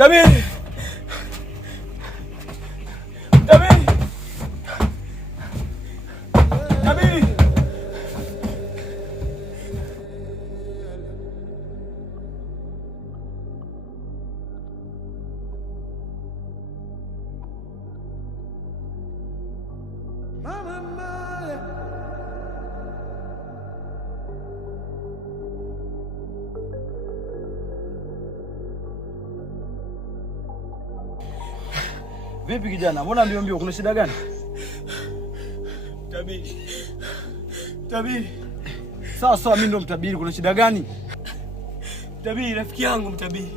Tabiri! Tabiri! Tabiri! Vipi kijana? Mbona mbio kuna shida gani? Tabiri. Tabiri. Sawa, mimi ndo mtabiri, kuna shida gani? Tabiri, rafiki yangu mtabiri.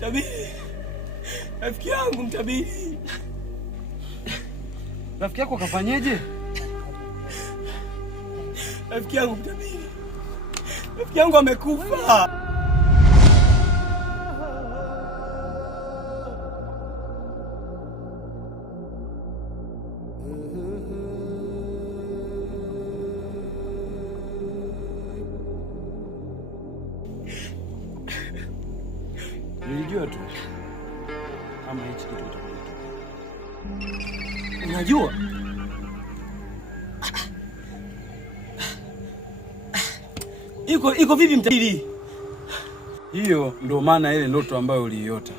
Tabiri. Rafiki yangu mtabiri. Rafiki yako kafanyeje? Rafiki yangu mtabiri. Rafiki yangu amekufa. Nilijua tu kama hichi kitu kitakuja. Unajua? Iko vipi mtabiri? Hiyo ndo maana ile ndoto ambayo uliiota.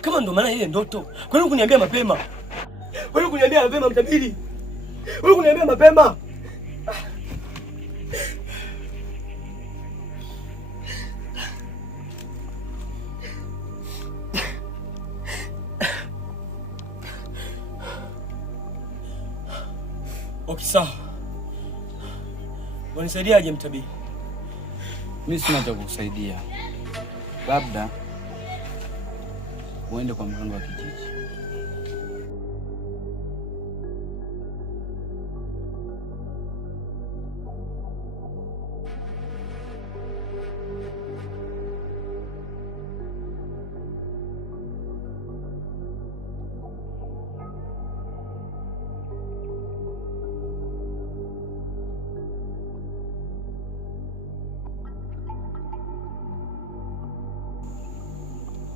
Kama ndo maana ile ndoto, kwa nini kuniambia mapema? Kwa nini kuniambia mapema mtabiri? Wewe kuniambia mapema? Okay, sawa. Wanisaidiaje mtabiri? Mimi sina cha kukusaidia. Labda uende kwa mganga wa kijiji.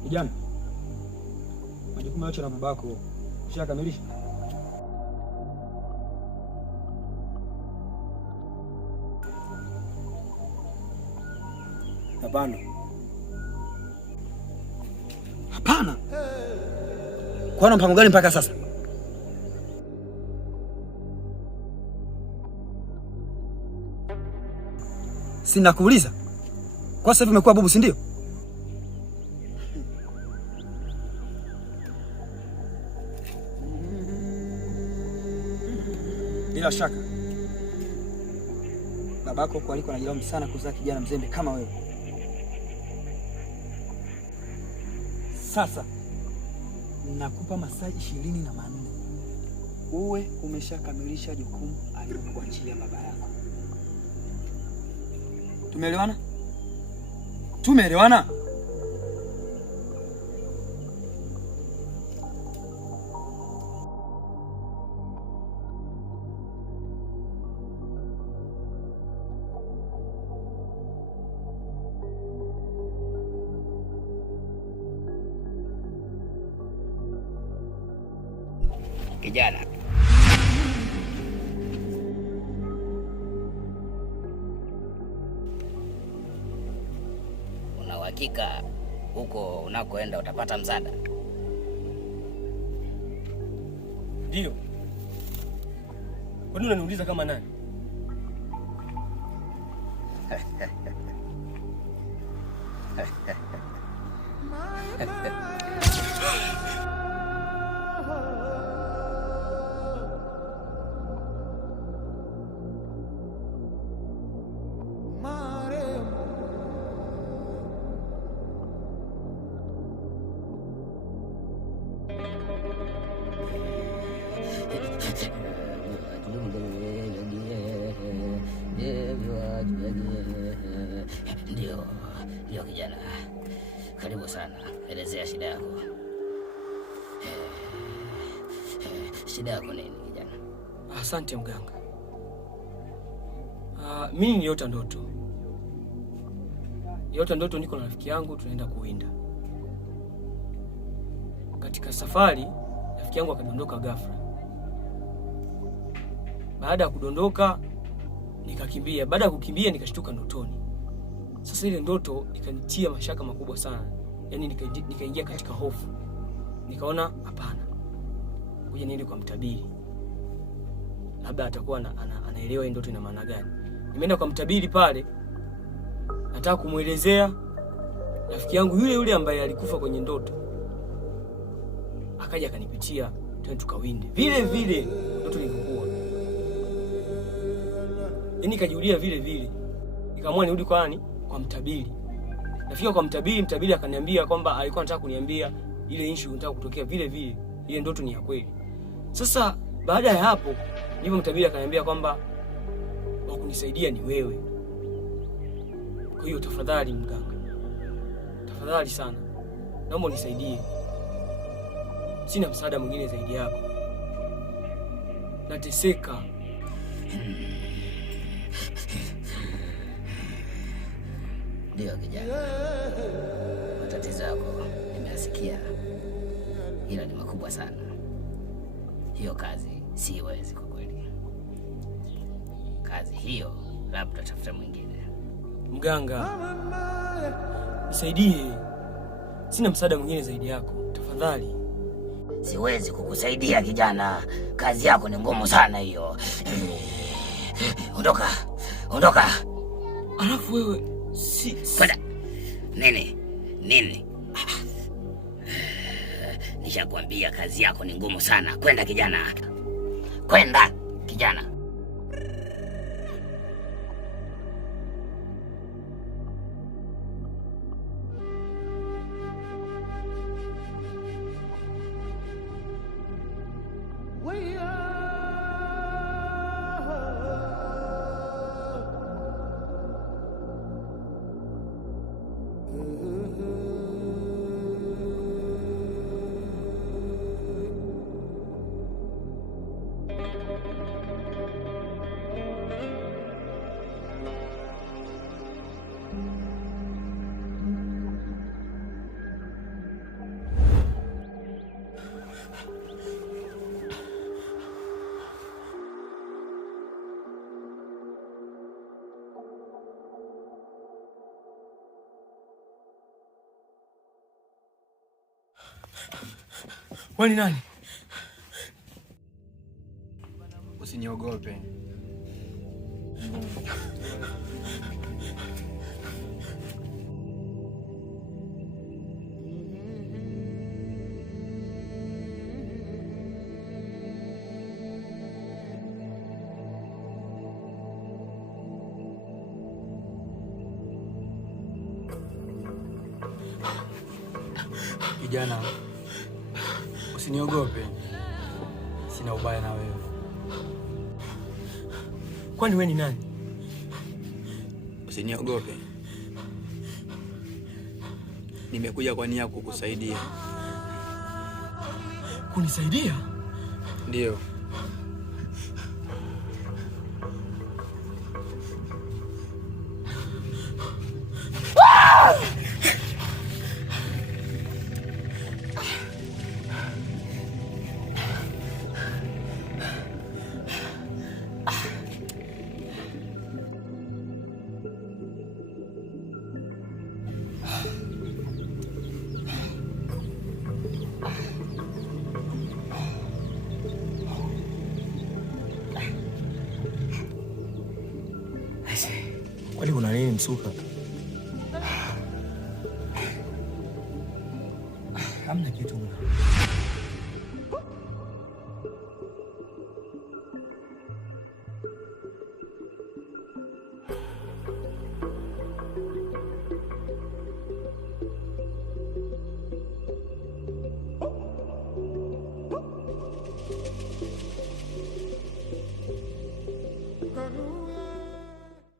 Kijana, majukumu yote na babako ushakamilisha? Hapana. Hapana? Kwa na mpango gani mpaka sasa? Sina kuuliza. Kwa sasa hivi umekuwa bubu, si ndio? Bila shaka babako kwa alikuwa anajilaumu sana kuzaa kijana mzembe kama wewe. Sasa nakupa masaa 24 uwe umeshakamilisha jukumu alilokuachia baba yako. Tumeelewana? Tumeelewana? Kijana, una uhakika huko unakoenda utapata msaada? Ndio. Kwa nini unaniuliza kama nani? Karibu sana, elezea shida yako. Shida yako nini kijana? Asante mganga. Mimi niliota ndoto. Niko na rafiki yangu tunaenda kuwinda. Katika safari rafiki yangu akadondoka ghafla. Baada ya kudondoka nikakimbia. Baada ya kukimbia nikashtuka ndotoni. Sasa ile ndoto ikanitia mashaka makubwa sana. Yaani nikaingia katika hofu. Nikaona hapana. Ngoja niende kwa mtabiri. Labda atakuwa anaelewa ndoto ina maana gani. Nimeenda kwa mtabiri pale. Nataka kumuelezea rafiki yangu yule ambaye alikufa kwenye ndoto. Akaja akanipitia, twende tukawinde. Vile ndoto ilivyokuwa. Yaani kajirudia vile. Nikaamua nirudi kwa nani? Kwa mtabiri. Nafika kwa mtabiri akaniambia kwamba alikuwa anataka kuniambia ile issue inataka kutokea vile. Ile ndoto ni ya kweli. Sasa baada ya hapo, ndipo mtabiri akaniambia kwamba wa kunisaidia ni wewe. Kwa hiyo tafadhali mganga. Tafadhali sana. Naomba unisaidie. Sina msaada mwingine zaidi yako. Nateseka. Ndio kijana. Matatizo yako nimeyasikia. Ila ni makubwa sana. Hiyo kazi siwezi kwa kweli. Kazi hiyo labda tafuta mwingine. Mganga, nisaidie. Sina msaada mwingine zaidi yako. Tafadhali. Siwezi kukusaidia kijana. Kazi yako ni ngumu sana hiyo. Ondoka. Alafu wewe Kwenda. Nini? Nishakwambia kazi yako ni ngumu sana. Kwenda kijana. Wewe ni nani? Usiniogope. Kijana, usiniogope. Sina ubaya na wewe. Kwani wewe ni nani? Usiniogope. Nimekuja kwa nia ya kukusaidia. Kunisaidia? Ndio. Kwani kuna nini Msuka? Hamna kitu.